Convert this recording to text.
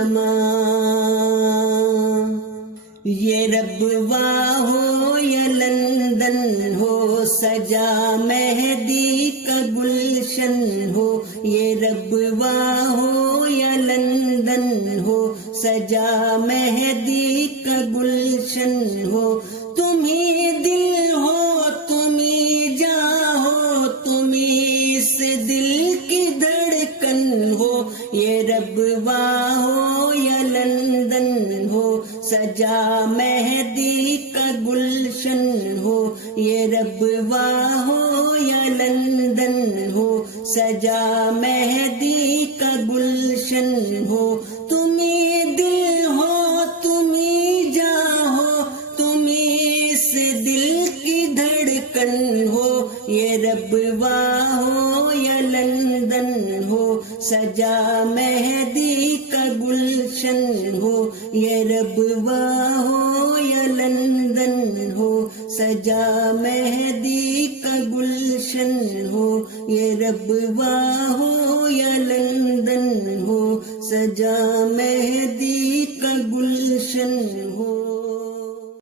زمان. یہ ربوہ ہو یا لندن ہو سجا مہدی کا گلشن ہو. یہ ربوہ ہو یا لندن ہو سجا مہدی کا گلشن ہو. تمہیں دل ہو تمہیں جاں ہو تمہیں اس دل کی دھڑکن ہو. یہ ربوہ ہو یا لندن ہو سجا مہدی کا گلشن ہو. یہ ربوہ ہو یا لندن ہو سجا مہدی کا گلشن ہو. تمہیں دل ہو تمہیں جاں ہو تمہیں اس دل کی دھڑکن ہو. یہ ربوہ ہو یا لندن ہو سجا مہدی کا گلشن ہو. یہ ربوہ ہو یا لندن ہو سجا مہدی کا گلشن ہو. یہ ربوہ ہو یا لندن ہو سجا مہدی کا گلشن ہو.